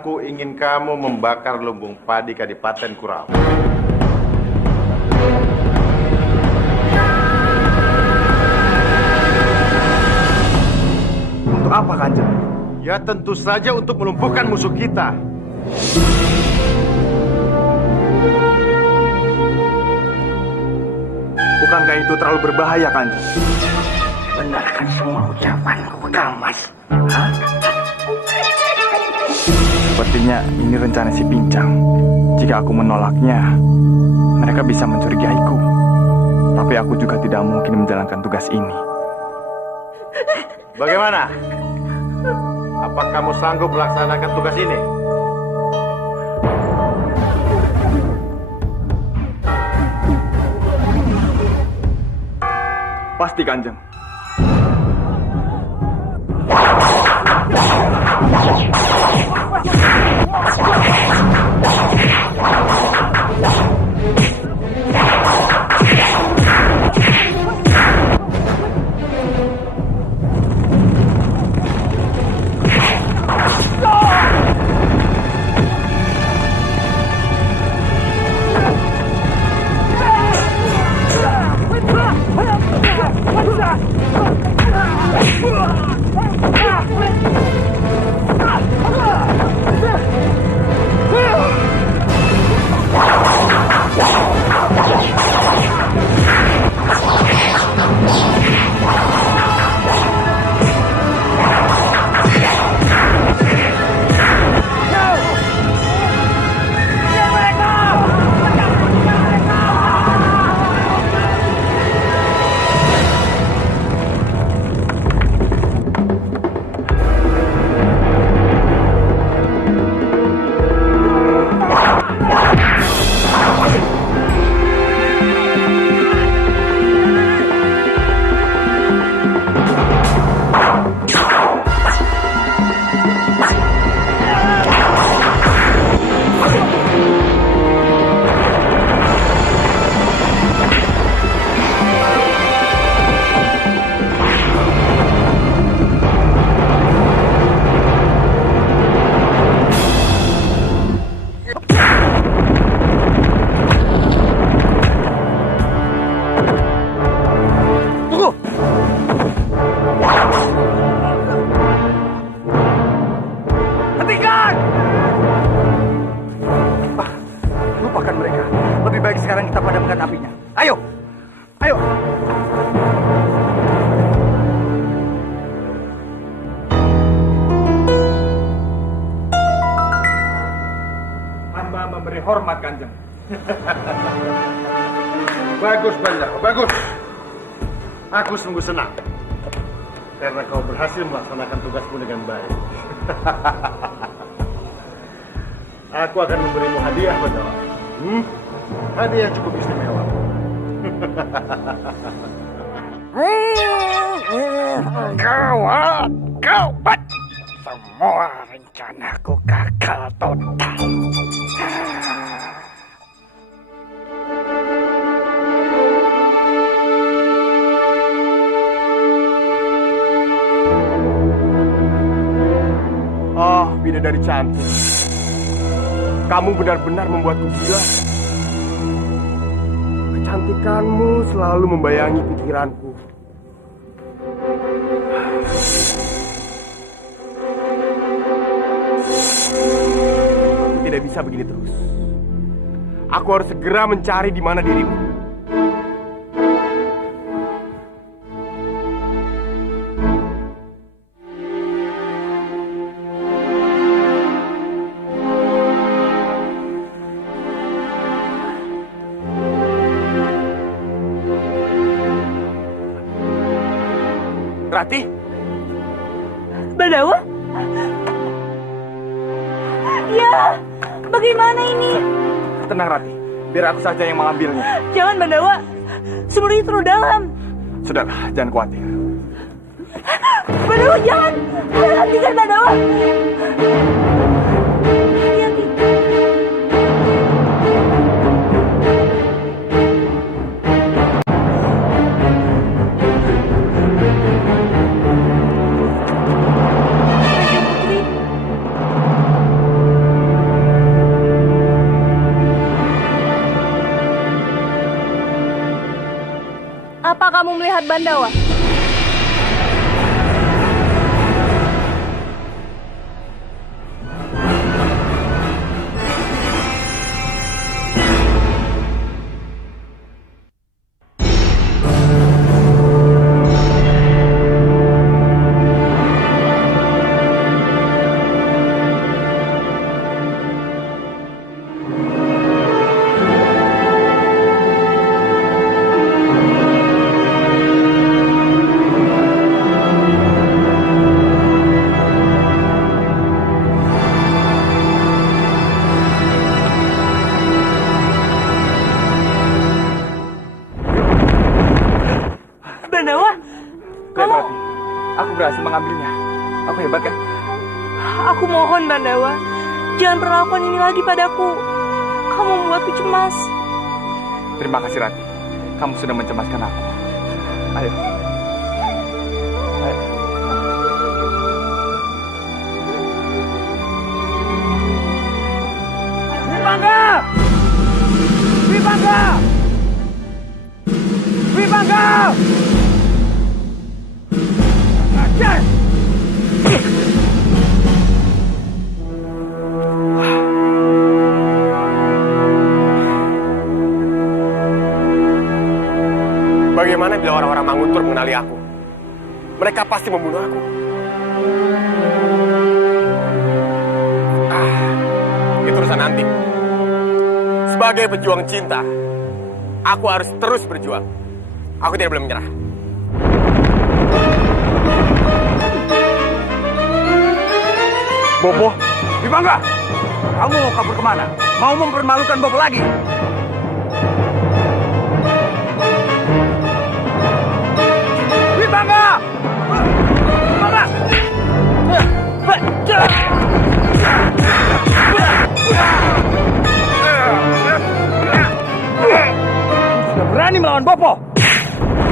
Aku ingin kamu membakar lumbung padi Kadipaten Kurawa. Untuk apa, Kanjeng? Ya tentu saja untuk melumpuhkan musuh kita. Bukankah itu terlalu berbahaya, Kanjeng? Benarkan semua ucapanku, Kamas. Sepertinya ini rencana si Pincang. Jika aku menolaknya, mereka bisa mencurigaiku. Tapi aku juga tidak mungkin menjalankan tugas ini. Bagaimana? Apa kamu sanggup melaksanakan tugas ini? Pasti, Kanjeng. Hormat, Kanjeng. Bagus, Banyak. Bagus. Aku sungguh senang. Karena kau berhasil melaksanakan tugasmu dengan baik. Aku akan memberimu hadiah, Bandawa. Hadiah yang cukup istimewa. Gawat. Semua rencanaku gagal total. Oh, bidadari cantik. Kamu benar-benar membuatku gila. Kecantikanmu selalu membayangi pikiranku. Aku tidak bisa begini terus. Aku harus segera mencari di mana dirimu. Rati? Bandawa? Ya, bagaimana ini? Tenang, Rati. Biar aku saja yang mengambilnya. Jangan, Bandawa. Sumur itu terlalu dalam. Sudahlah, jangan khawatir. Bandawa, jangan. Hentikan, Bandawa. Hati-hati. Raja Putri. kamu melihat Bandawa? Bandawa, kamu... Rati, aku berhasil mengambilnya. Aku hebat kan? Aku mohon, Bandawa. Jangan perlakukan ini lagi padaku. Kamu membuatku cemas. Terima kasih Rati. Kamu sudah mencemaskan aku. Ayo. Ayo. Wibangga! Wibangga! Wibangga! Ajar! Bagaimana bila orang-orang Manguntur mengenali aku? Mereka pasti membunuh aku. Itu urusan nanti. Sebagai pejuang cinta, aku harus terus berjuang. Aku tidak boleh menyerah. Bopo, Wibangga! Kamu mau kabur kemana? Mau mempermalukan Bopo lagi? Wibangga! Wibangga! Sudah berani melawan Bopo?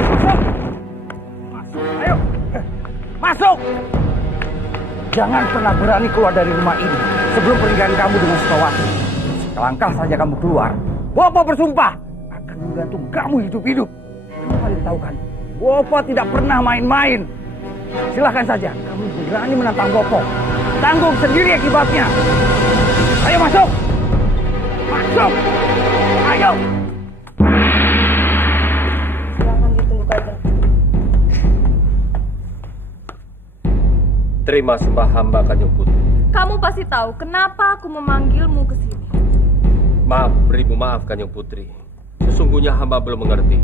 Masuk! Masuk, ayo! Masuk! Jangan pernah berani keluar dari rumah ini sebelum pernikahan kamu dengan Sukawati. Selangkah saja kamu keluar, Bopo bersumpah akan menggantung kamu hidup-hidup. Kamu paling tahu kan, Bopo tidak pernah main-main. Silahkan saja, kamu berani menantang Bopo. Tanggung sendiri akibatnya. Ayo masuk! Masuk! Ayo! Silahkan ditunggu Kanjeng. Terima sembah hamba Kanjeng Putri. Kamu pasti tahu kenapa aku memanggilmu ke sini. Maaf, beribu maaf Kanjeng Putri. Sesungguhnya hamba belum mengerti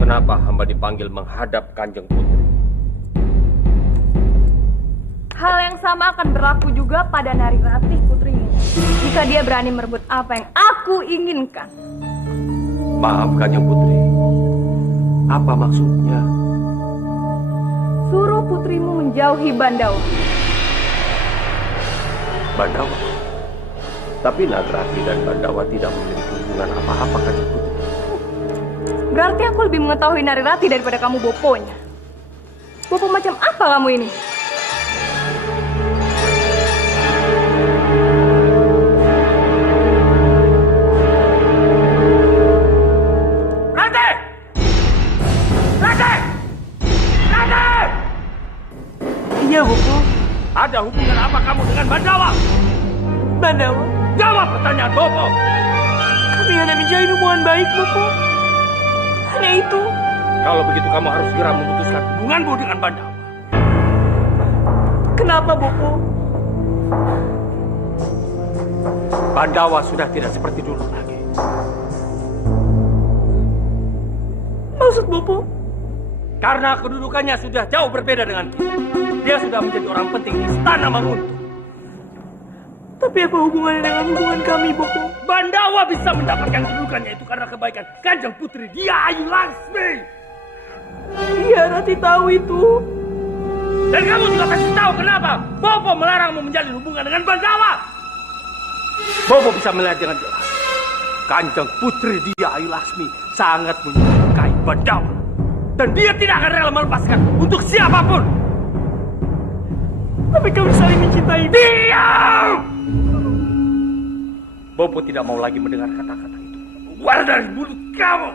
kenapa hamba dipanggil menghadap Kanjeng Putri. Hal yang sama akan berlaku juga pada Nari Ratih putrinya. Jika dia berani merebut apa yang aku inginkan. Maaf Kanjeng Putri. Apa maksudnya? Suruh putrimu menjauhi Bandawa. Bandawa. Tapi Nagrati dan Bandawa tidak memiliki hubungan apa-apa Kanjeng Putri. Berarti aku lebih mengetahui Nari Ratih daripada kamu Boponya. Bopo macam apa kamu ini? Iya, Bopo. Ada hubungan apa kamu dengan Bandawa? Bandawa, Jawab pertanyaan Bopo. kami hanya menjalin hubungan baik, Bopo. Hanya itu. Kalau begitu kamu harus segera memutuskan hubunganmu dengan Bandawa. Kenapa, Bopo? Bandawa sudah tidak seperti dulu lagi. Maksud Bopo? Karena kedudukannya sudah jauh berbeda dengan kita. Dia sudah menjadi orang penting di istana Manguntur. Tapi apa hubungannya dengan hubungan kami, Bopo? Bandawa bisa mendapatkan kedudukannya itu karena kebaikan Kanjeng Putri dia Ayu Laksmi. Iya, Rati tahu itu. Dan kamu juga pasti tahu kenapa Bopo melarangmu menjalin hubungan dengan Bandawa. Bopo bisa melihat dengan jelas. Kanjeng Putri dia Ayu Laksmi sangat menyukai Bandawa. Dan dia tidak akan rela melepaskan untuk siapapun. Tapi kami saling mencintai. Diam! Bopo tidak mau lagi mendengar kata-kata itu. Keluar dari mulut kamu.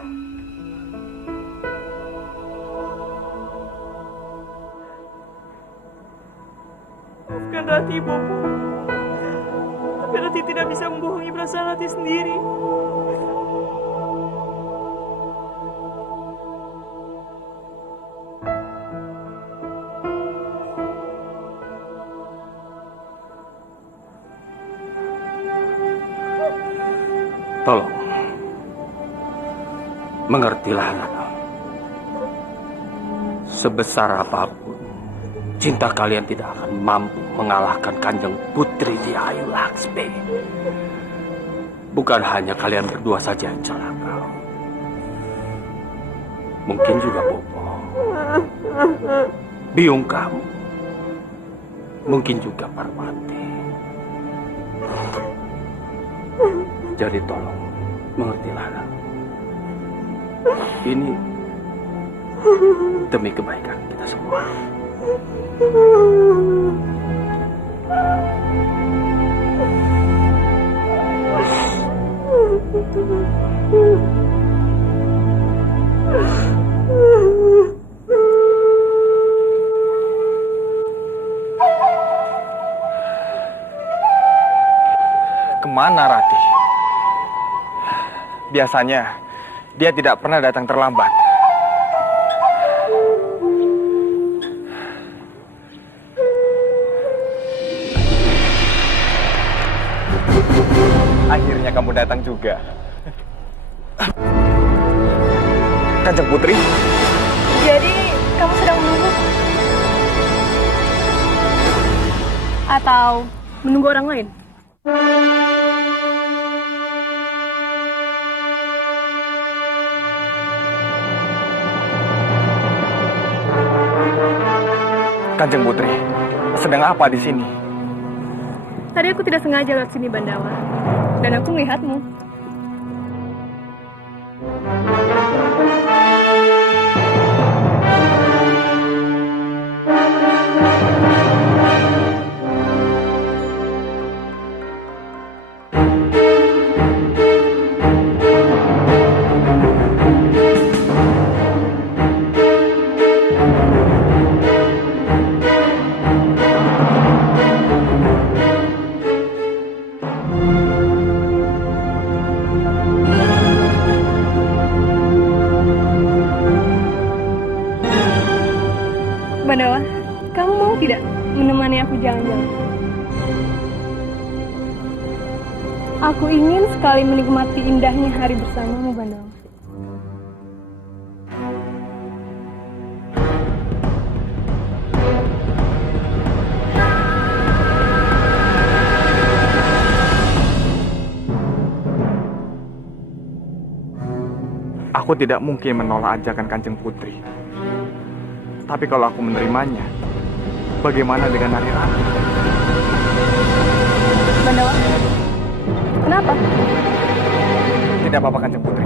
Maafkan Rati, Bopo. Tapi Rati tidak bisa membohongi perasaan Rati sendiri. Tolong, mengertilah Rana. Sebesar apapun, cinta kalian tidak akan mampu mengalahkan Kanjeng Putri di Ayu Laksmi. Bukan hanya kalian berdua saja yang celaka. Mungkin juga Bopo, biung kamu, mungkin juga Parwati. Jadi tolong, mengertilah Rana. Ini demi kebaikan kita semua. Kemana Rati? Biasanya dia tidak pernah datang terlambat. Akhirnya kamu datang juga. Kanjeng Putri? Jadi, kamu sedang menunggu? Atau menunggu orang lain? Kanjeng Putri, sedang apa di sini? Tadi aku tidak sengaja lewat sini, Bandawa. Dan aku melihatmu. Bandawa, kamu mau tidak menemani aku jalan-jalan? Aku ingin sekali menikmati indahnya hari bersamamu, Bandawa. Aku tidak mungkin menolak ajakan Kanjeng Putri. Tapi kalau aku menerimanya, bagaimana dengan Nari Rati? Bandawa, kenapa? Tidak apa-apa Kanjeng Putri.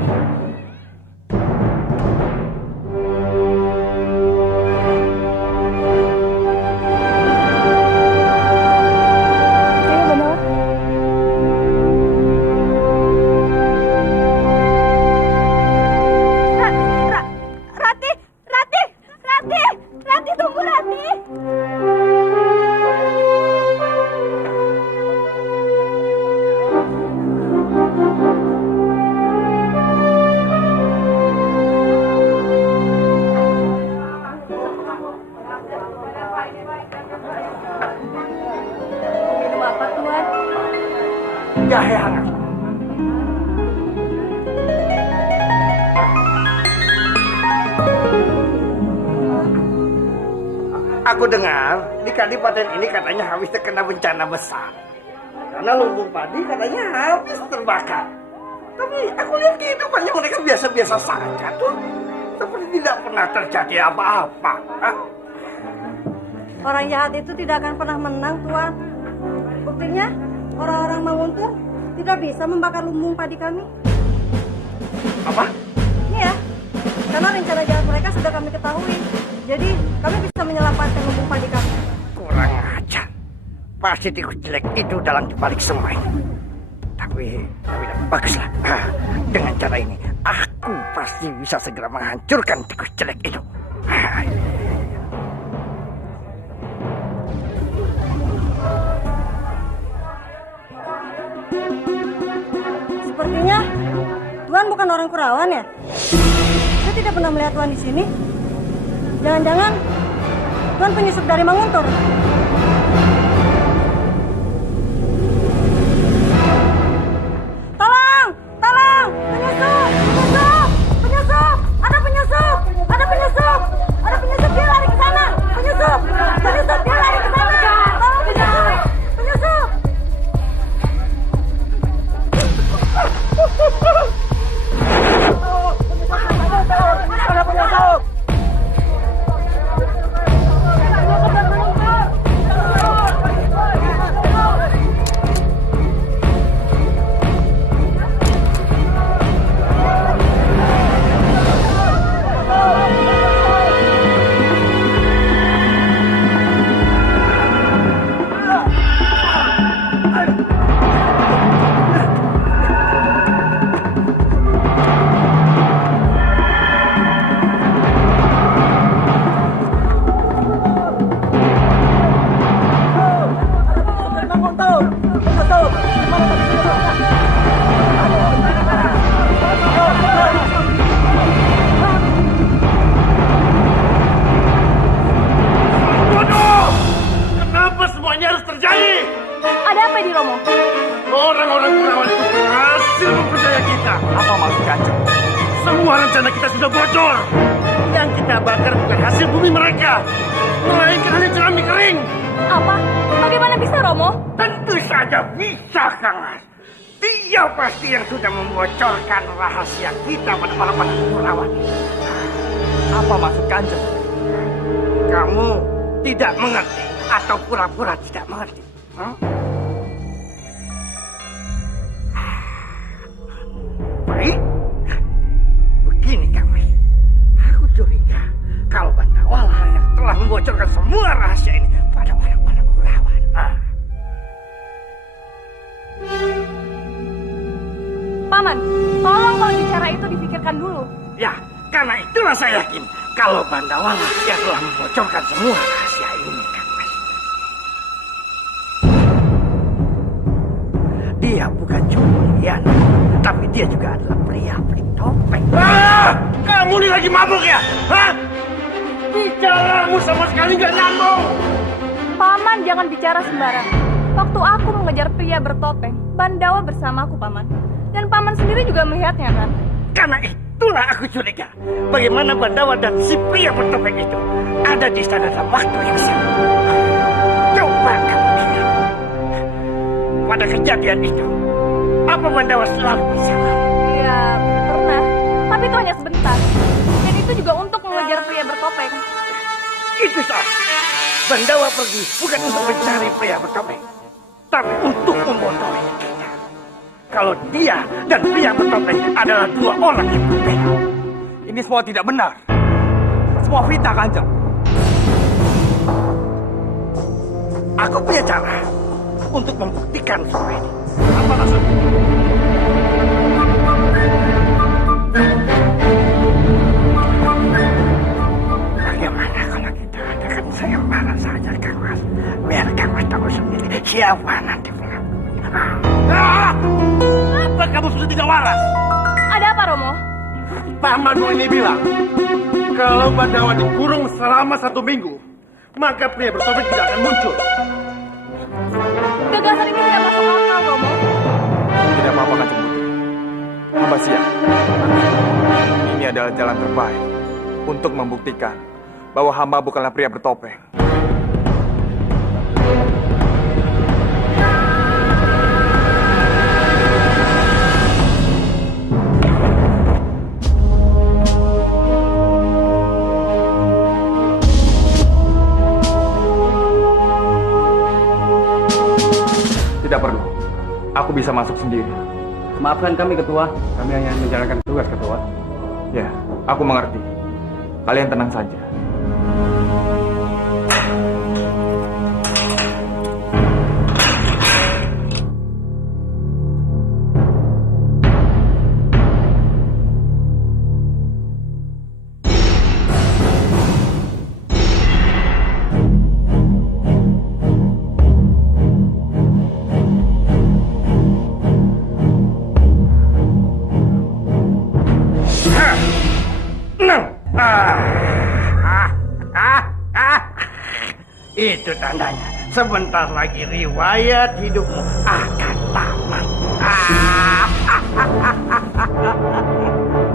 Ayo, Bandawa. Rati, tunggu Rati. Minum apa, Tuan? Jahe hangat. Aku dengar di kadipaten ini katanya habis terkena bencana besar. Karena lumbung padi katanya habis terbakar. Tapi aku lihat kehidupannya mereka biasa-biasa saja tuh. Seperti tidak pernah terjadi apa-apa. Hah? Orang jahat itu tidak akan pernah menang, Tuan. Buktinya, orang-orang Manguntur tidak bisa membakar lumbung padi kami. Apa? Iya, karena rencana jahat mereka sudah kami ketahui. Jadi, kami bisa menyelamatkan lumbung padi kami. Kurang ajar. Pasti tikus jelek itu dalam dibalik semua ini. Tapi baguslah. Dengan cara ini, aku pasti bisa segera menghancurkan tikus jelek itu. orang Kurawan ya? Saya tidak pernah melihat Tuan di sini. Jangan-jangan Tuan penyusup dari Manguntur. Tolong! Tolong! Penyusup! Penyusup! Penyusup! Ada penyusup! Ada penyusup! Ada penyusup, dia lari ke sana! Penyusup! Penyusup, dia lari ke sana! Tolong penyusup! Penyusup! Ada penyusup! Orang-orang Kurawan itu berhasil mempercaya kita. Apa maksud Kanjeng? Semua rencana kita sudah bocor. Yang kita bakar bukan hasil bumi mereka, melainkan hanya jerami kering. Apa? Bagaimana bisa, Romo? Tentu saja bisa, Kang Mas. Dia pasti yang sudah membocorkan rahasia kita pada orang-orang Kurawan. Apa maksud Kanjeng? Kamu tidak mengerti atau pura-pura tidak mengerti? Baik. Begini, Kang Mas. Aku curiga kalau Bandawala yang telah membocorkan semua rahasia ini pada orang-orang Kurawan. Paman, tolong kalau bicara itu dipikirkan dulu. Ya, karena itulah saya yakin kalau Bandawala yang telah membocorkan semua rahasia ini, Kang Mas. Dia bukan cuma Liana, tapi dia juga adalah pria bertopeng. Kamu ini lagi mabuk ya? Hah? Bicaramu sama sekali nggak nyambung. Paman jangan bicara sembarangan. Waktu aku mengejar pria bertopeng, Bandawa bersamaku, Paman. Dan Paman sendiri juga melihatnya, kan? Karena itulah aku curiga bagaimana Bandawa dan si pria bertopeng itu ada di sana dalam waktu yang sama. Coba kamu ingat. Pada kejadian itu, apa Bandawa selalu bersama? Ya, pernah. Tapi itu hanya sebentar. Dan itu juga untuk mengejar pria bertopeng. Itu salah. Bandawa pergi bukan untuk mencari pria bertopeng, tapi untuk membodohi kita. Kalau dia dan pria bertopeng adalah dua orang yang berbeda. Ini semua tidak benar. Semua fitnah, Kanjeng. Aku punya cara untuk membuktikan semua ini. Apa maksudnya? Bagaimana kalau kita adakan sayembara saja, Kang Mas? Biar Kang Mas tahu sendiri siapa nanti pelakunya. Apa kamu sudah tidak waras? Ada apa, Romo? Pamanmu ini bilang, kalau Bandawa dikurung selama 1 minggu, maka pria bertopeng tidak akan muncul. Gagasan ini tidak masuk akal, Romo. Tidak apa-apa, Kanjeng Putri. Hamba siap. Ini adalah jalan terbaik untuk membuktikan bahwa hamba bukanlah pria bertopeng. Tidak perlu. Aku bisa masuk sendiri. Maafkan kami, Ketua. Kami hanya menjalankan tugas, Ketua. Ya, aku mengerti. Kalian tenang saja. Itu tandanya sebentar lagi riwayat hidupmu akan tamat.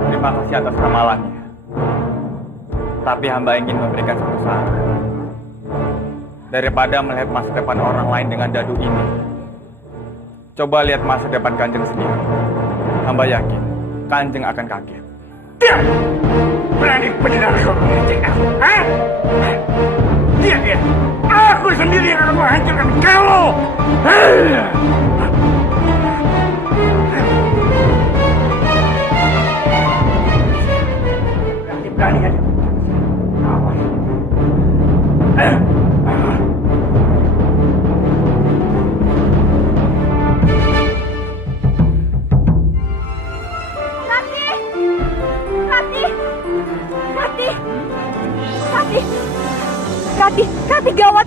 Terima kasih atas ramalannya. Tapi hamba ingin memberikan satu saran. Daripada melihat masa depan orang lain dengan dadu ini, coba lihat masa depan Kanjeng sendiri. Hamba yakin Kanjeng akan kaget. Diam! Berani benar kau mengejek aku, hah? Dia. Aku sendiri yang akan menghancurkan kamu. Berani aja. Awas.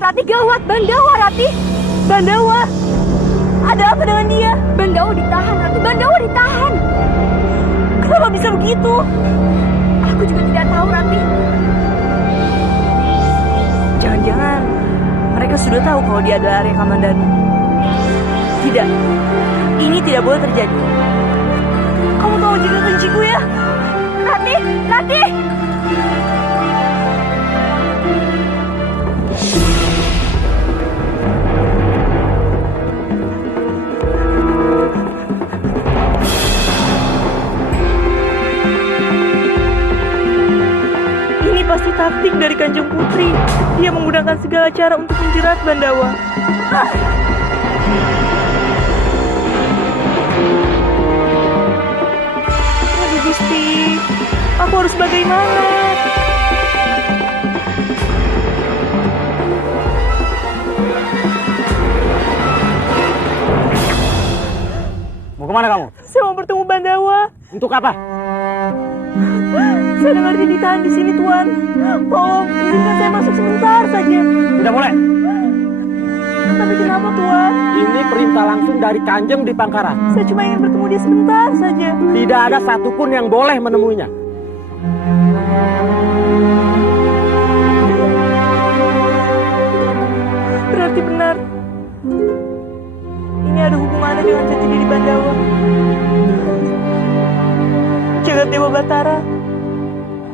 Rati gawat, Bandawa, Rati. Bandawa. Ada apa dengan dia? Bandawa ditahan, Rati. Bandawa ditahan. Kenapa bisa begitu? Aku juga tidak tahu, Rati. Jangan-jangan mereka sudah tahu kalau dia adalah Arya Kamandanu. Tidak, ini tidak boleh terjadi. Kamu tahu jaga kenciku ya? Rati. Ini pasti taktik dari Kanjeng Putri. Dia menggunakan segala cara untuk menjerat Bandawa. Aduh Gusti, aku harus bagaimana? Mau kemana kamu? Saya mau bertemu Bandawa. Untuk apa? Saya dengar dia ditahan di sini, Tuan. Tolong, izinkan saya masuk sebentar saja. Tidak boleh. Tapi kenapa, Tuan? Ini perintah langsung dari Kanjeng di Pangkara. Saya cuma ingin bertemu dia sebentar saja. Tidak ada satupun yang boleh menemuinya. Berarti benar. Ini ada hubungannya dengan jati diri Bandawa. Jagat Dewa Batara.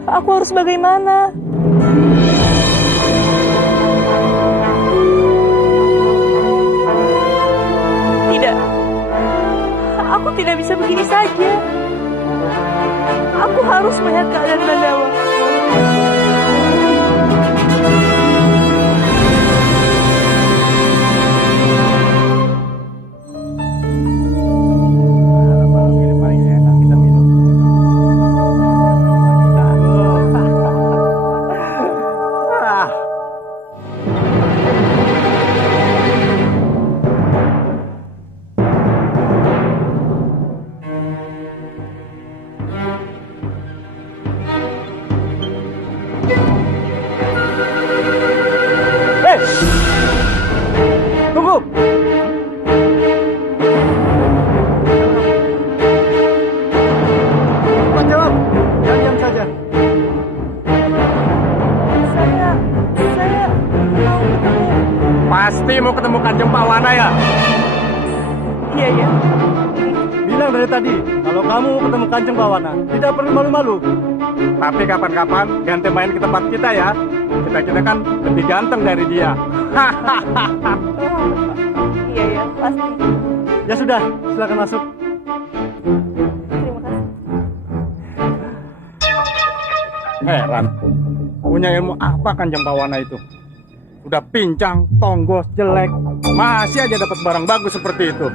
Aku harus bagaimana? Tidak. Aku tidak bisa begini saja. Aku harus melihat keadaan Bandawa. Tunggu! Cepat jawab! Jangan diam saja. Saya mau ketemu. Pasti mau ketemu Kanjeng Pawana ya? Iya. Bilang dari tadi, kalau kamu ketemu Kanjeng Pawana, tidak perlu malu-malu. Tapi kapan-kapan ganti main ke tempat kita ya. Kita kan lebih ganteng dari dia. Iya, pasti. Ya sudah, silakan masuk. Terima kasih. Heran, punya ilmu apa Kanjeng Pawana itu? Udah pincang, tonggos, jelek, masih aja dapat barang bagus seperti itu.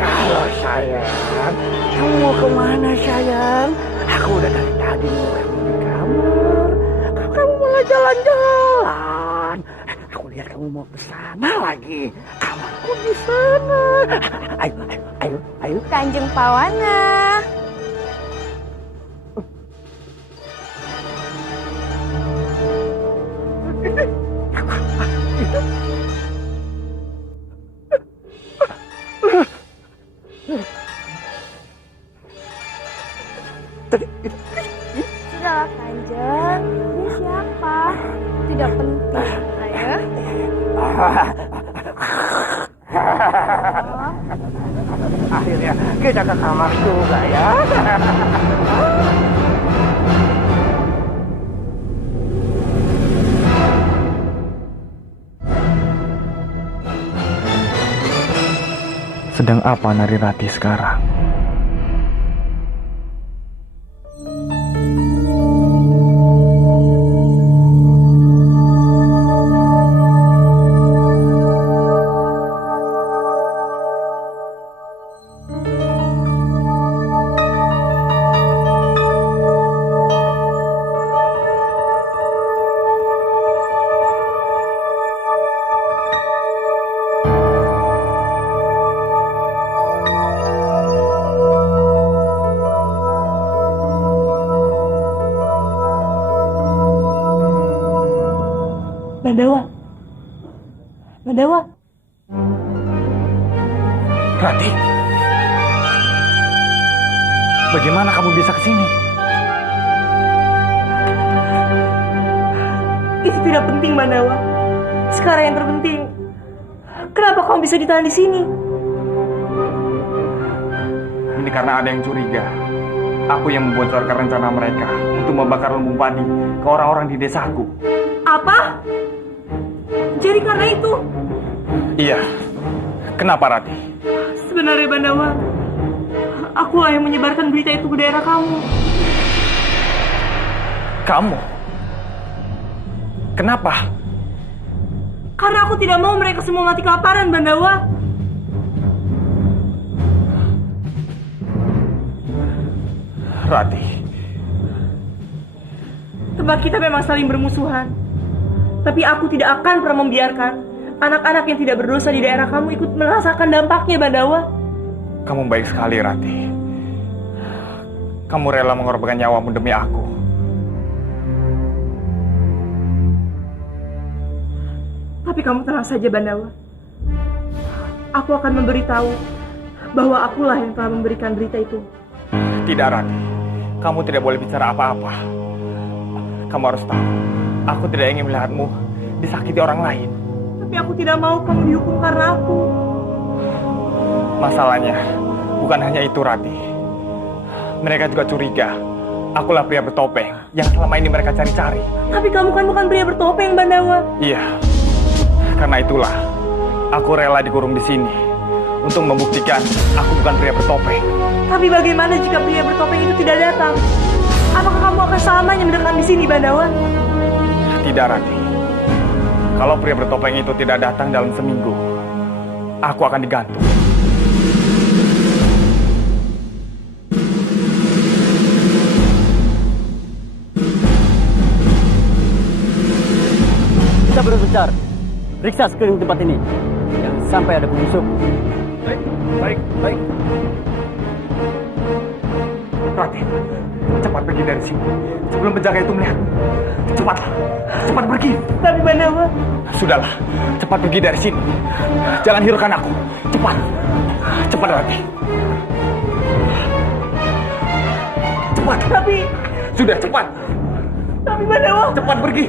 Halo sayang, kamu mau kemana sayang? Aku udah dari tadi nunggu kamu di kamar. Kamu malah jalan-jalan. Aku lihat kamu mau ke sana lagi. Kamarku di sana. Ayo. Kanjeng Pawana. Jan, ini siapa? Tidak penting, ayah. Akhirnya kita ke kamar juga ya. Sedang apa Narirati sekarang? Bandawa. Rati, bagaimana kamu bisa ke sini? Itu tidak penting, Bandawa. Sekarang yang terpenting, kenapa kamu bisa ditahan di sini? Ini karena ada yang curiga. Aku yang membocorkan rencana mereka untuk membakar lumbung padi ke orang-orang di desaku. Apa? Jadi karena itu? Iya. Kenapa, Rati? Sebenarnya, Bandawa, akulah yang menyebarkan berita itu ke daerah kamu. Kamu? Kenapa? Karena aku tidak mau mereka semua mati kelaparan, Bandawa. Rati, Tempat kita memang saling bermusuhan. Tapi aku tidak akan pernah membiarkan anak-anak yang tidak berdosa di daerah kamu ikut merasakan dampaknya, Bandawa. kamu baik sekali, Rati. Kamu rela mengorbankan nyawamu demi aku. Tapi kamu tenang saja, Bandawa. Aku akan memberitahu bahwa akulah yang telah memberikan berita itu. Tidak, Rati. Kamu tidak boleh bicara apa-apa. Kamu harus tahu, aku tidak ingin melihatmu disakiti orang lain. Tapi aku tidak mau kamu dihukum karena aku. Masalahnya bukan hanya itu, Rati. Mereka juga curiga akulah pria bertopeng yang selama ini mereka cari-cari. Tapi kamu kan bukan pria bertopeng, Bandawa. Iya. Karena itulah aku rela dikurung di sini untuk membuktikan aku bukan pria bertopeng. Tapi bagaimana jika pria bertopeng itu tidak datang? Apakah kamu akan selamanya mendekam di sini, Bandawa? Tidak, Rati. Kalau pria bertopeng itu tidak datang dalam seminggu, aku akan digantung. Kita berbicar. Periksa sekeliling tempat ini. Jangan sampai ada penyusup. Baik. Rati, cepat pergi dari sini sebelum penjaga itu melihat. Cepat pergi. Tapi Bandawa. Sudahlah, cepat pergi dari sini. Jangan hiraukan aku. Cepat, Rati. Cepat. Tapi. Sudah, cepat. Tapi Bandawa. Cepat pergi.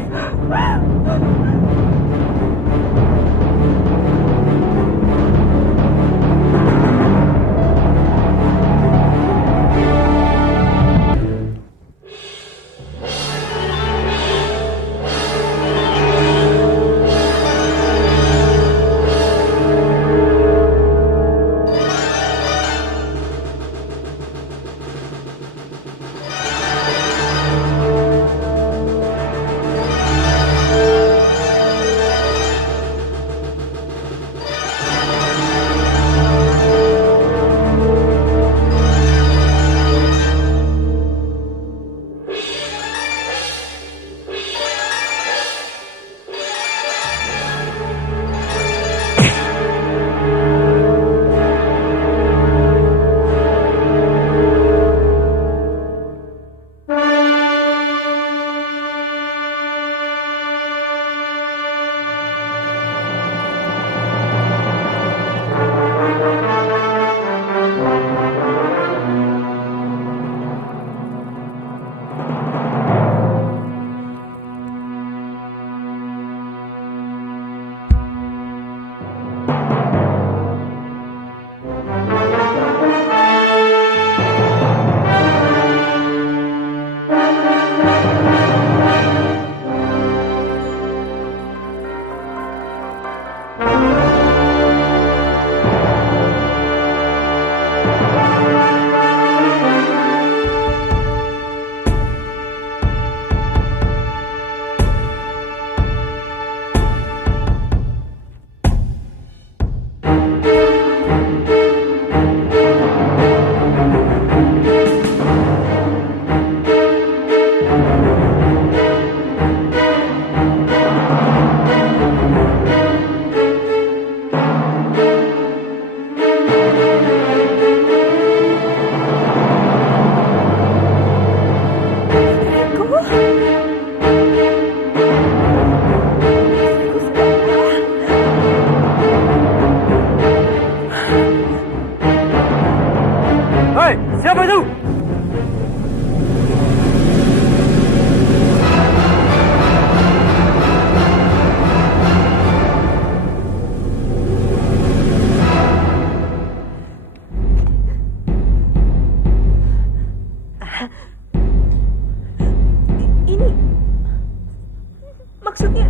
Maksudnya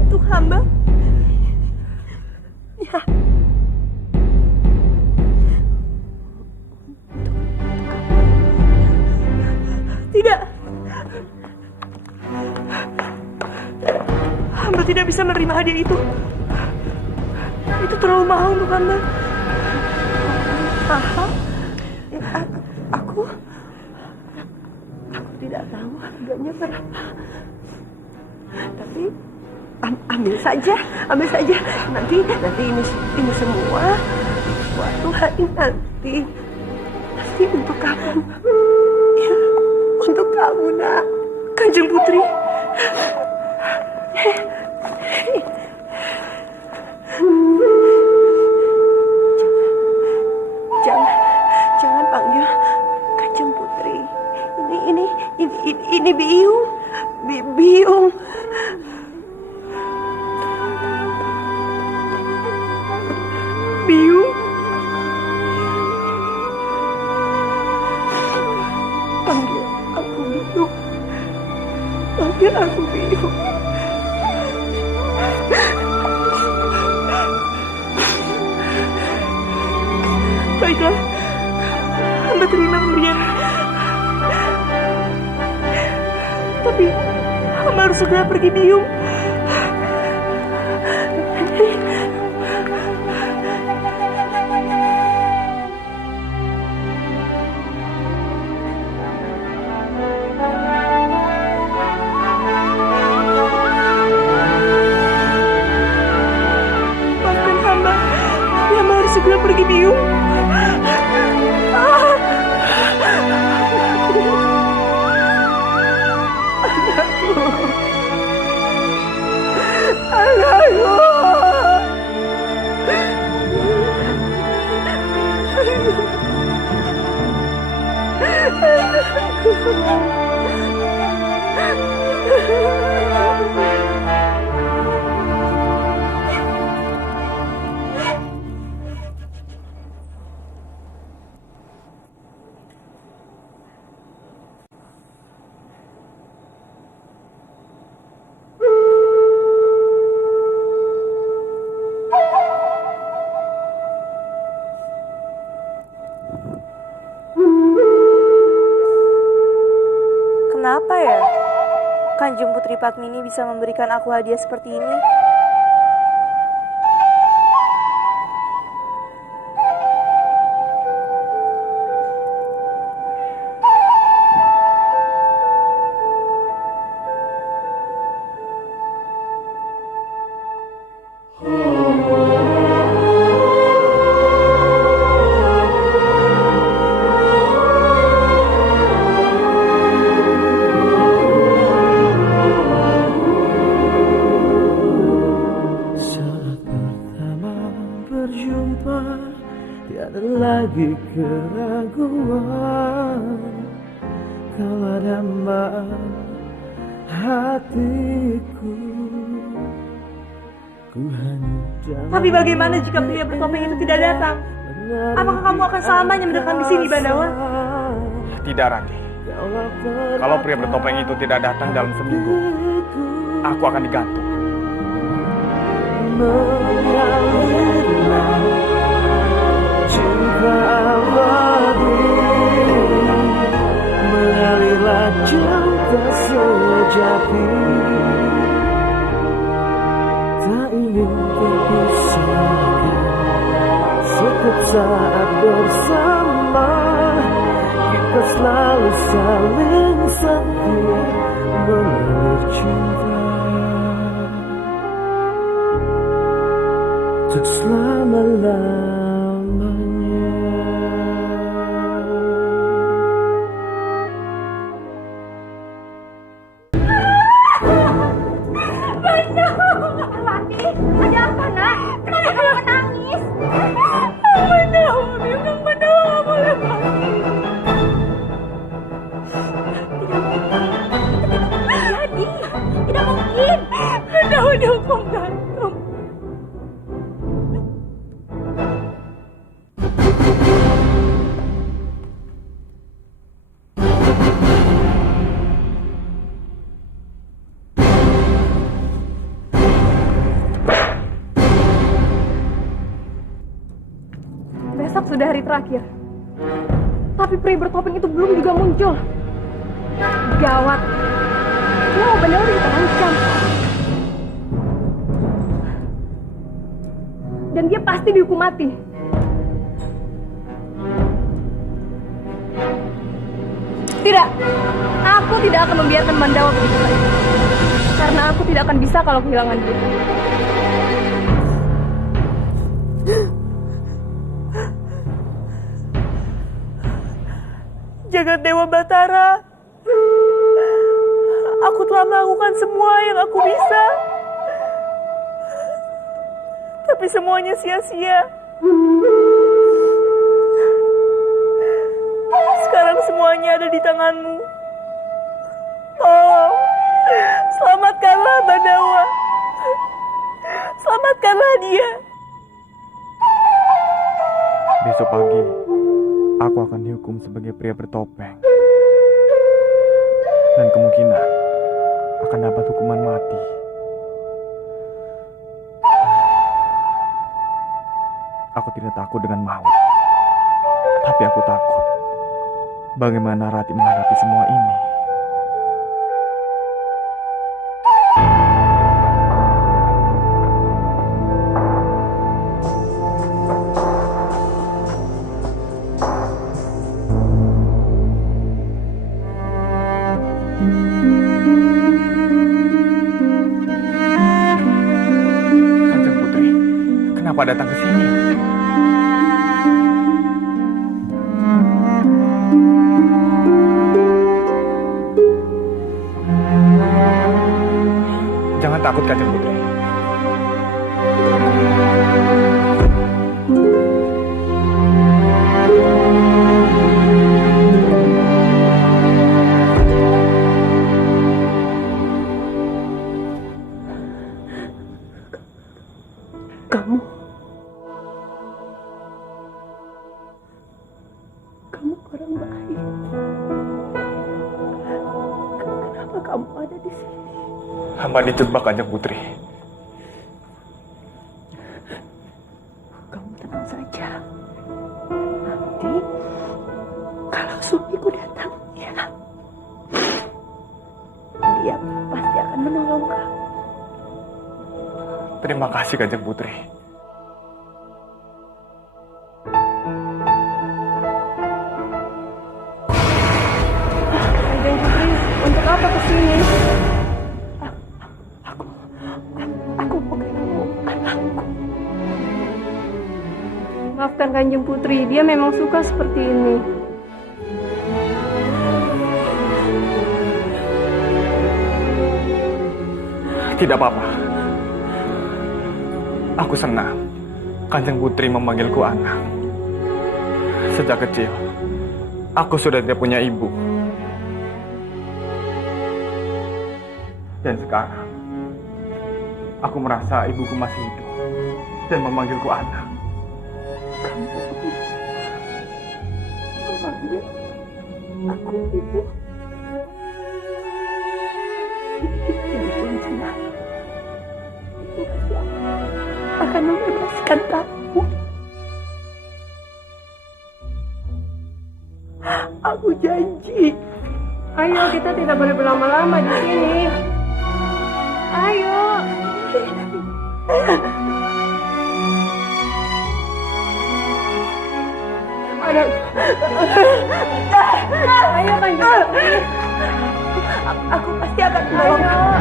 untuk hamba? Ya. Tidak. Hamba tidak bisa menerima hadiah itu. Itu terlalu mahal untuk hamba. Mahal? Aku tidak tahu harganya berapa. Tapi ambil saja. Nanti ini semua suatu hari nanti pasti untuk kamu. Ya, untuk kamu, Nak. Kanjeng Putri. Jangan panggil Kanjeng Putri. Ini Biung. Biung. Biung. Panggil aku Biung. Baiklah, hamba terima pemberian. Tapi hamba harus segera pergi, Biung. Maafkan hamba harus segera pergi, Biung. Kenapa ya Kanjeng Putri Padmini bisa memberikan aku hadiah seperti ini? Tiada lagi keraguan kalau dalam hatiku. Tapi bagaimana jika pria bertopeng itu tidak datang? Apakah kamu akan selamanya mendekam di sini, Bandawa? Tidak, Randi. Kalau pria bertopeng itu tidak datang dalam seminggu, aku akan digantung. Mengalirlah cinta sejati, tak ingin terpisahkan. Setiap saat bersama, kita selalu saling setia mengalir cinta untuk selama-lamanya. Ada apa, Nak? Kenapa kamu menangis? Bandawa, Biung, Bandawa, nggak boleh mati. Tidak mungkin. Bandawa dihukum gantung. sudah hari terakhir. Tapi pria bertopeng itu belum juga muncul. Gawat. Nyawa Bandawa udah terancam. Dan dia pasti dihukum mati. Tidak, aku tidak akan membiarkan Bandawa begitu saja. Karena aku tidak akan bisa kalau kehilangan dia. Jagat Dewa Batara, aku telah melakukan semua yang aku bisa. Tapi semuanya sia-sia. Sekarang semuanya ada di tanganmu. Tolong, selamatkanlah Bandawa. Selamatkanlah dia. Besok pagi, aku akan dihukum sebagai pria bertopeng. Dan kemungkinan akan dapat hukuman mati. Aku tidak takut dengan maut. Tapi aku takut bagaimana Rati menghadapi semua ini. Kanjeng Putri, kenapa datang ke sini? Jangan takut, Kanjeng Putri. Kamu orang baik. Kenapa kamu ada di sini? Hamba dijebak, Kanjeng Putri. Kamu tenang saja. Nanti kalau suamiku datang, ya, dia pasti akan menolong kamu. Terima kasih, Kanjeng Putri. Kanjeng Putri, untuk apa kesini? Aku mau ketemu anakku. Maafkan Kanjeng Putri, dia memang suka seperti ini. Tidak apa-apa. Aku senang Kanjeng Putri memanggilku anak. Sejak kecil, aku sudah tidak punya ibu. Dan sekarang, aku merasa ibuku masih hidup dan memanggilku anak. Kamu memanggil aku ibu. Ini kuncinya. Ibu akan membebaskan kamu. Aku janji. Ayo, kita tidak boleh berlama-lama di sini. Ayo. Ayo, Kanjeng Putri. Aku pasti akan menolong kamu.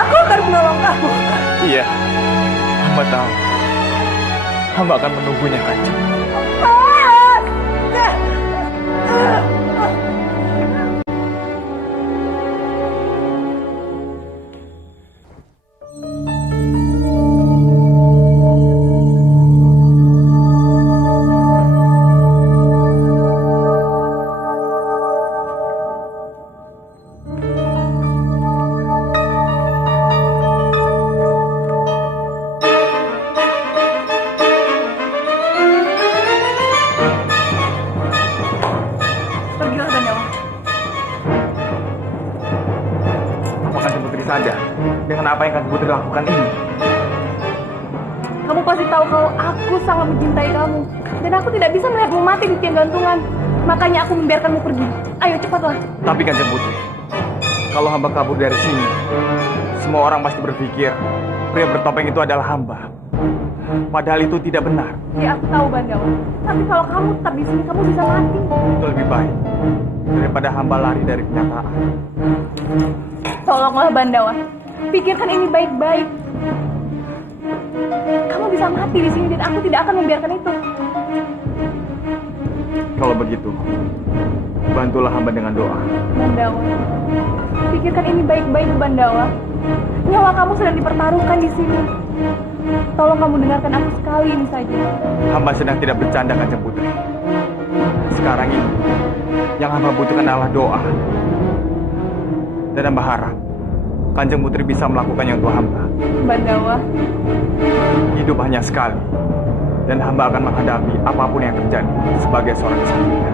Aku akan menolong kamu. Iya, hamba tahu. Hamba akan menunggunya, Kanjeng. Pergilah, Bandawa. Apa Kanjeng Putri saja dengan apa yang Kanjeng Putri lakukan ini? Kamu pasti tahu kalau aku sangat mencintai kamu. Dan aku tidak bisa melihatmu mati di tiang gantungan. Makanya aku membiarkanmu pergi. Ayo cepatlah. Tapi Kanjeng Putri, kalau hamba kabur dari sini, semua orang pasti berpikir pria bertopeng itu adalah hamba. Padahal itu tidak benar. Ya aku tahu Bandawa. Tapi kalau kamu tetap di sini, kamu bisa mati. Itu lebih baik daripada hamba lari dari kenyataan. Tolonglah Bandawa. Pikirkan ini baik-baik. Kamu bisa mati di sini dan aku tidak akan membiarkan itu. Kalau begitu, bantulah hamba dengan doa. Bandawa, pikirkan ini baik-baik Bandawa. Nyawa kamu sedang dipertaruhkan di sini. Tolong kamu dengarkan aku sekali ini saja. Hamba sedang tidak bercanda, Kanjeng Putri. Sekarang ini, yang hamba butuhkan adalah doa. Dan hamba harap Kanjeng Putri bisa melakukannya untuk hamba. Bandawa, hidup hanya sekali, dan hamba akan menghadapi apapun yang terjadi sebagai seorang kesatria.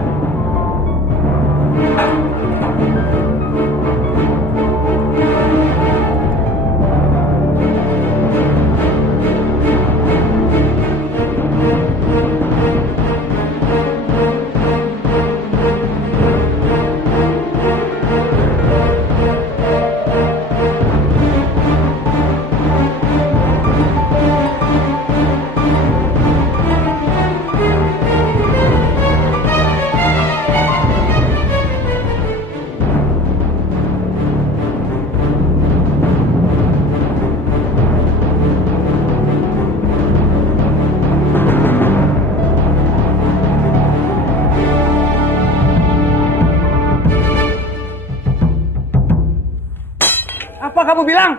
Apa kamu bilang?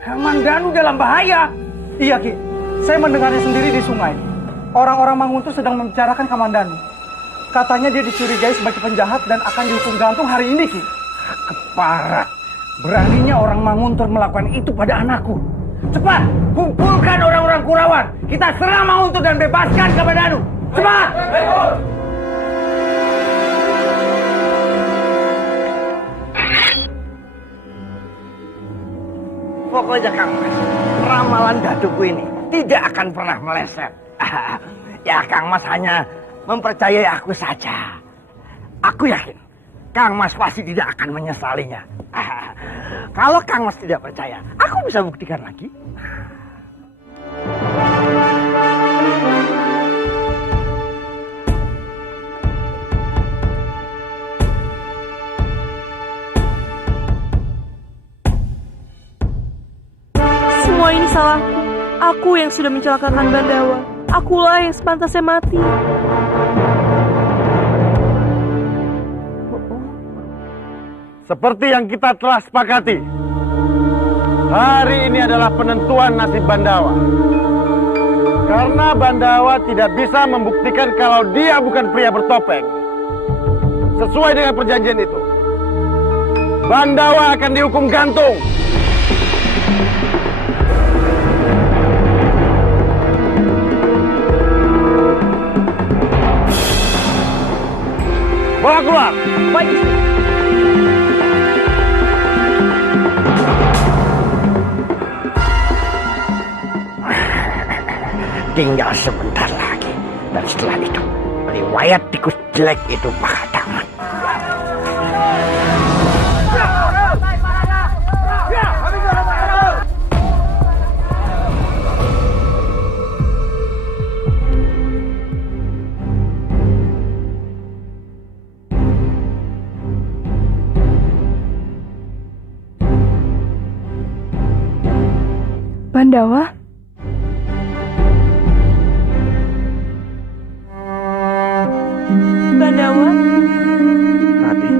Kamandanu dalam bahaya. Iya Ki, saya mendengarnya sendiri di sungai. Orang-orang Manguntur sedang membicarakan Kamandanu. Katanya dia dicurigai sebagai penjahat dan akan dihukum gantung hari ini Ki. Keparat. Beraninya orang Manguntur melakukan itu pada anakku. Cepat, kumpulkan orang-orang Kurawan. Kita serang Manguntur dan bebaskan Kamandanu. Cepat! Pokoknya Kang Mas, ramalan daduku ini tidak akan pernah meleset. Ya Kang Mas hanya mempercayai aku saja. Aku yakin Kang Mas pasti tidak akan menyesalinya. Kalau Kang Mas tidak percaya, aku bisa buktikan lagi. Semua ini salahku. Aku yang sudah mencelakakan Bandawa. Akulah yang sepantasnya mati. Seperti yang kita telah sepakati, hari ini adalah penentuan nasib Bandawa. Karena Bandawa tidak bisa membuktikan kalau dia bukan pria bertopeng. Sesuai dengan perjanjian itu, Bandawa akan dihukum gantung. Bawa keluar. Baik. Tinggal sebentar lagi. Dan setelah itu, riwayat tikus jelek itu bakal tamat. Bandawa? Bandawa? Rati,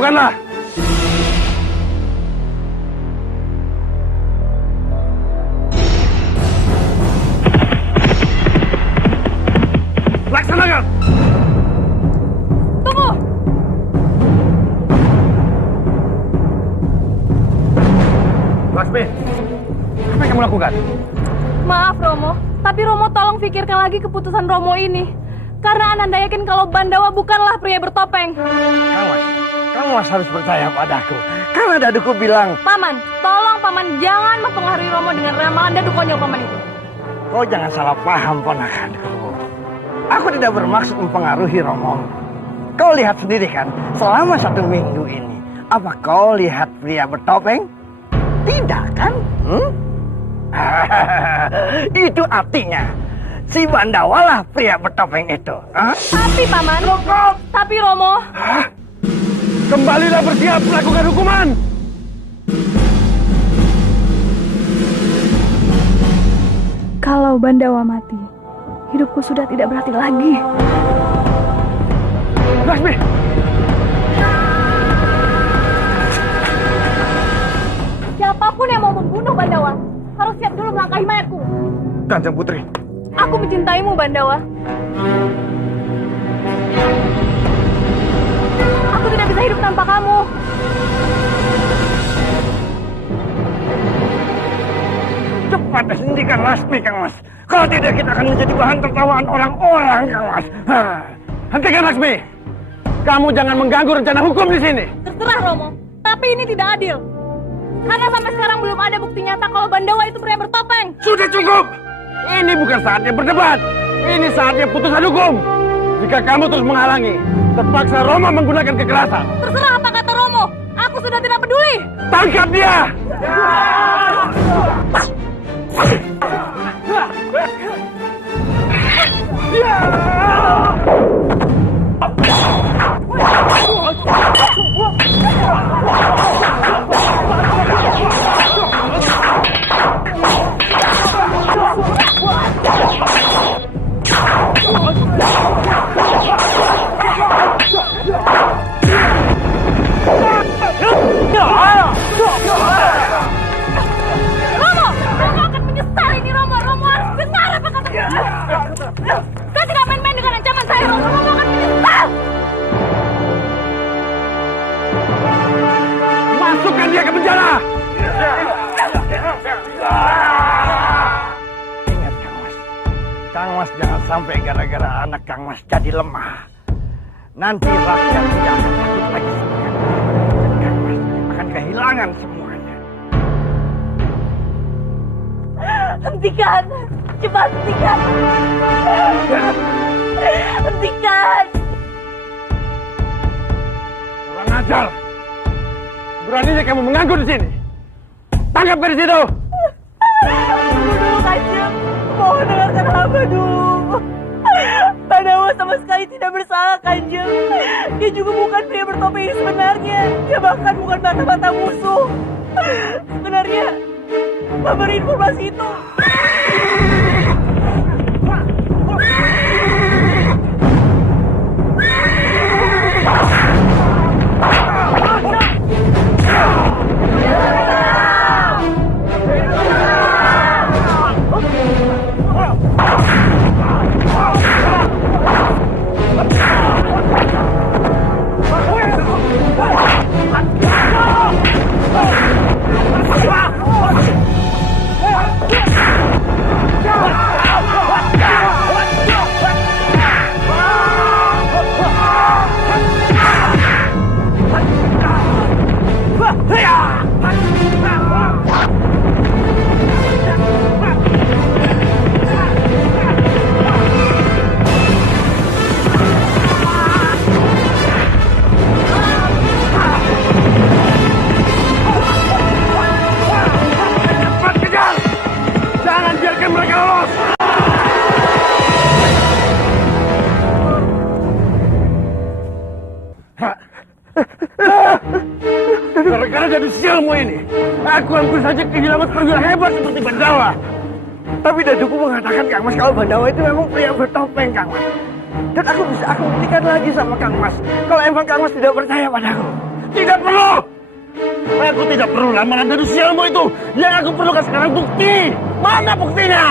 lakukanlah. Laksanakan. Tunggu! Laksmi, apa yang kamu lakukan? Maaf Romo, tapi Romo tolong pikirkan lagi keputusan Romo ini. Karena Ananda yakin kalau Bandawa bukanlah pria bertopeng. Kamu harus percaya padaku. Karena daduku bilang, Paman, tolong Paman jangan mempengaruhi Romo dengan ramalan dadu konyol Paman itu. kau jangan salah paham ponakanku. Aku tidak bermaksud mempengaruhi Romo. Kau lihat sendiri kan, selama 1 minggu ini, apa kau lihat pria bertopeng? Tidak kan? Itu artinya si Bandawa lah pria bertopeng itu. Tapi Paman, tapi Romo. Kembalilah bersiap melakukan hukuman. Kalau Bandawa mati, hidupku sudah tidak berarti lagi. Laksmi! Siapapun yang mau membunuh Bandawa, harus siap dulu melangkahi mayatku. Kanjeng Putri. Aku mencintaimu, Bandawa. Aku tidak bisa hidup tanpa kamu. Cepat hentikan Laksmi, Kang Mas. Kalau tidak kita akan menjadi bahan tertawaan orang-orang, Kang Mas. Hentikan Laksmi. Kamu jangan mengganggu rencana hukum di sini. Terserah, Romo. Tapi ini tidak adil. Karena sampai sekarang belum ada bukti nyata kalau Bandawa itu pria bertopeng. Sudah cukup. Ini bukan saatnya berdebat. Ini saatnya putusan hukum. Jika kamu terus menghalangi, terpaksa Romo menggunakan kekerasan. Terserah apa kata Romo. Aku sudah tidak peduli. Tangkap dia! Romo akan menyesal ini, Romo. Romo harus dengar apa kata Kau tidak main-main dengan ancaman saya, Romo. Romo akan menyesal. Masukkan dia ke penjara! Ingat, Kang Mas. Kang Mas jangan sampai gara-gara anak Kang Mas jadi lemah. Nanti rakyat tidak akan takut lagi semuanya. Dan Kang Mas akan kehilangan semuanya. Hentikan! Cepat hentikan! Hentikan! Kurang ajar! Beraninya kamu menganggur di sini. Tangkap dari situ. Tunggu dulu, Kanjeng. Mohon dengarkan hamba dulu. Bandawa sama sekali tidak bersalah, Kanjeng. Dia juga bukan pria bertopeng yang sebenarnya. Dia bahkan bukan mata-mata musuh. Sebenarnya, memberi informasi itu. Gara-gara jadu sialmu ini, aku hampir saja kehilangan perwira hebat seperti Bandawa. Tapi daduku mengatakan, Kang Mas, kalau Bandawa itu memang pria bertopeng, Kang Mas. Dan aku buktikan lagi sama Kang Mas. Kalau emang Kang Mas tidak percaya padaku, Tidak perlu. Aku tidak perlu lamaran dari sialmu itu. Yang aku perlukan sekarang bukti. Mana buktinya?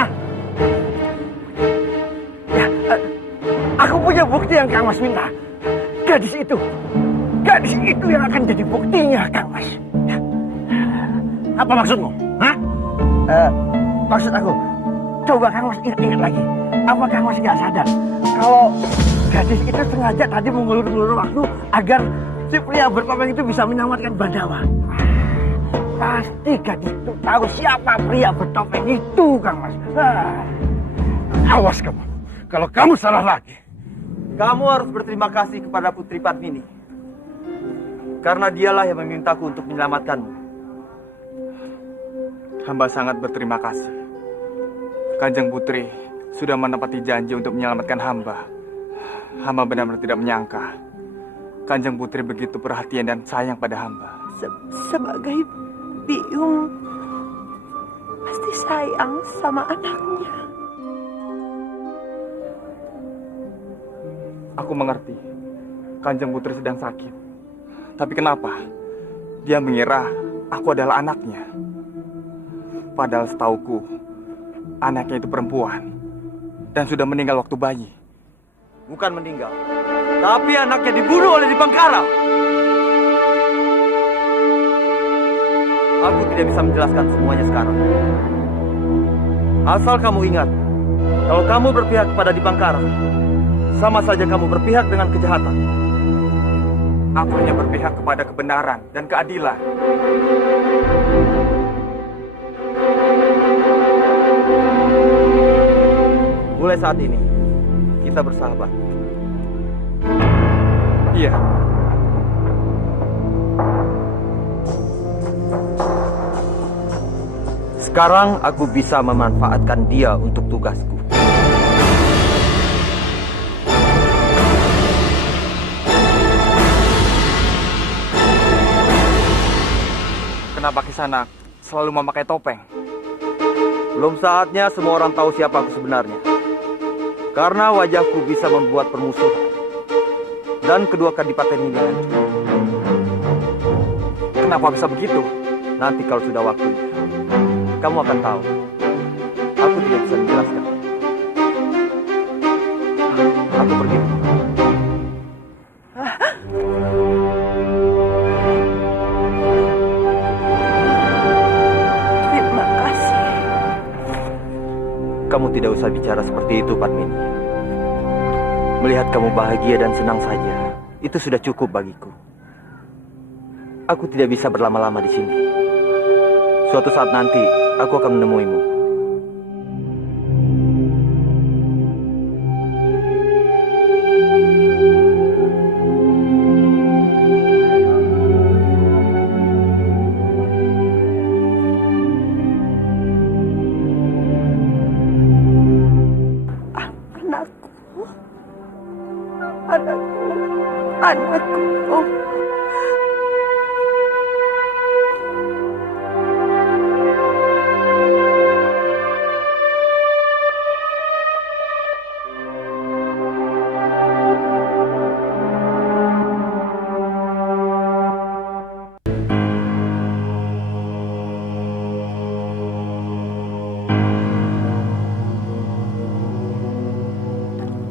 Ya, aku punya bukti yang Kang Mas minta. Gadis itu yang akan jadi buktinya, Kang Mas. Apa maksudmu? Hah? Maksud aku, coba Kang Mas ingat lagi. Apa Kang Mas nggak sadar kalau gadis itu sengaja tadi mengulur-ulur waktu agar si pria bertopeng itu bisa menyelamatkan Bandawa? Pasti gadis itu tahu siapa pria bertopeng itu, Kang Mas. Awas kamu. Kalau kamu salah lagi. Kamu harus berterima kasih kepada Putri Padmini. Karena dialah yang memintaku untuk menyelamatkanmu. Hamba sangat berterima kasih. Kanjeng Putri sudah menepati janji untuk menyelamatkan hamba. Hamba benar-benar tidak menyangka Kanjeng Putri begitu perhatian dan sayang pada hamba. Sebagai biung pasti sayang sama anaknya. Aku mengerti Kanjeng Putri sedang sakit. Tapi kenapa dia mengira aku adalah anaknya? Padahal setauku anaknya itu perempuan dan sudah meninggal waktu bayi. Bukan meninggal, tapi anaknya dibunuh oleh Dipangkara. Aku tidak bisa menjelaskan semuanya sekarang. Asal kamu ingat, kalau kamu berpihak kepada Dipangkara, sama saja kamu berpihak dengan kejahatan. Aku hanya berpihak kepada kebenaran dan keadilan. Mulai saat ini, kita bersahabat. Iya. Sekarang aku bisa memanfaatkan dia untuk tugasku. Kenapa Kisanak selalu memakai topeng? Belum saatnya semua orang tahu siapa aku sebenarnya. Karena wajahku bisa membuat permusuhan. Dan kedua kadipaten ini hancur. Kenapa bisa begitu? Nanti kalau sudah waktunya, kamu akan tahu. Aku tidak bisa menjelaskan. Aku pergi. Terima kasih. Kamu tidak usah bicara seperti itu, Padmini. Melihat kamu bahagia dan senang saja, itu sudah cukup bagiku. Aku tidak bisa berlama-lama di sini. Suatu saat nanti, aku akan menemuimu. Anakku.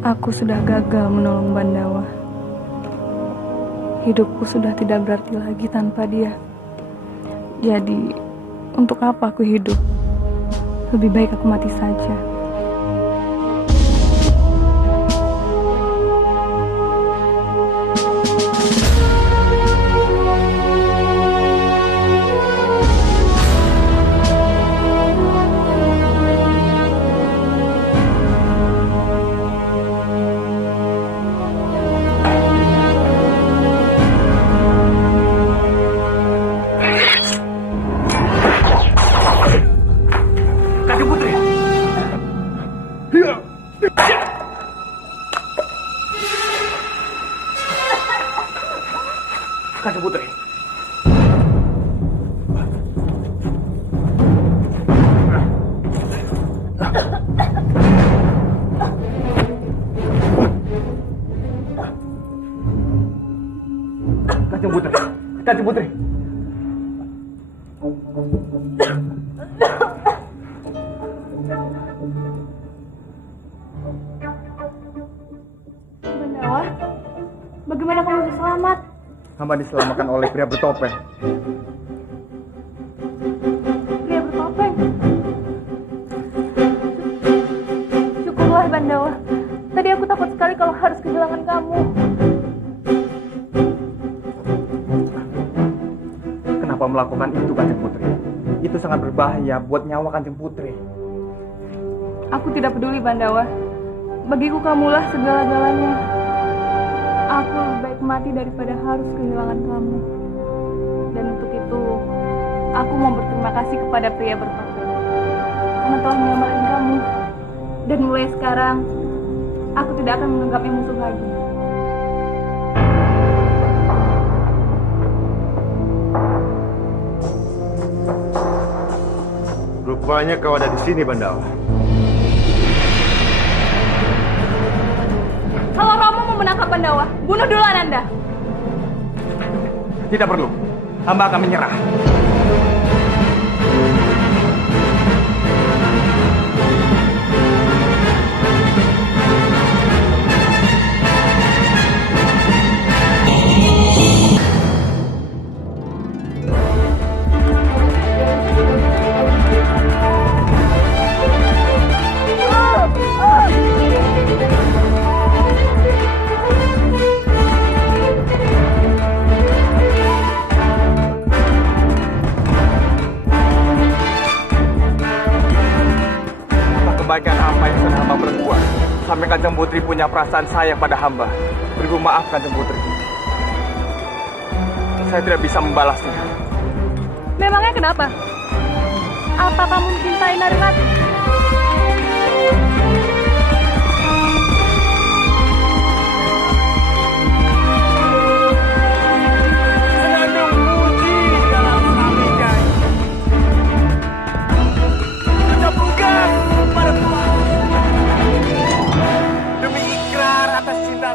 Aku sudah gagal menolong Bandawa. Hidupku sudah tidak berarti lagi tanpa dia. Jadi, untuk apa aku hidup? Lebih baik aku mati saja. Kanjeng Putri. Kanjeng Putri, Kanjeng Putri. Bandawa, bagaimana kamu bisa selamat? Hamba diselamatkan oleh pria bertopeng. Pria bertopeng. Syukurlah Bandawa. Tadi aku takut sekali kalau harus kehilangan kamu. Kenapa melakukan itu, Kanjeng Putri? Itu sangat berbahaya buat nyawa Kanjeng Putri. Aku tidak peduli Bandawa. Bagiku kamulah segala-galanya. Aku lebih baik mati daripada harus kehilangan kamu. Dan untuk itu, aku mau berterima kasih kepada pria bertopeng karena telah menyelamatkan kamu. Dan mulai sekarang, aku tidak akan menganggapnya musuh lagi. Rupanya kau ada di sini, Bandawa. Kalau Romo mau menangkap Bandawa, bunuh dulu Ananda. Tidak perlu. Hamba akan menyerah. Kebaikan apa yang sudah hamba berbuat sampai Kanjeng Putri punya perasaan sayang pada hamba. Beribu maaf Kanjeng Putri. Saya tidak bisa membalasnya. Memangnya kenapa? Apa kamu mencintai Narirati? Senandung puji dalam kaminya. Ucap ungkap pada Tuhan demi ikrar atas cinta.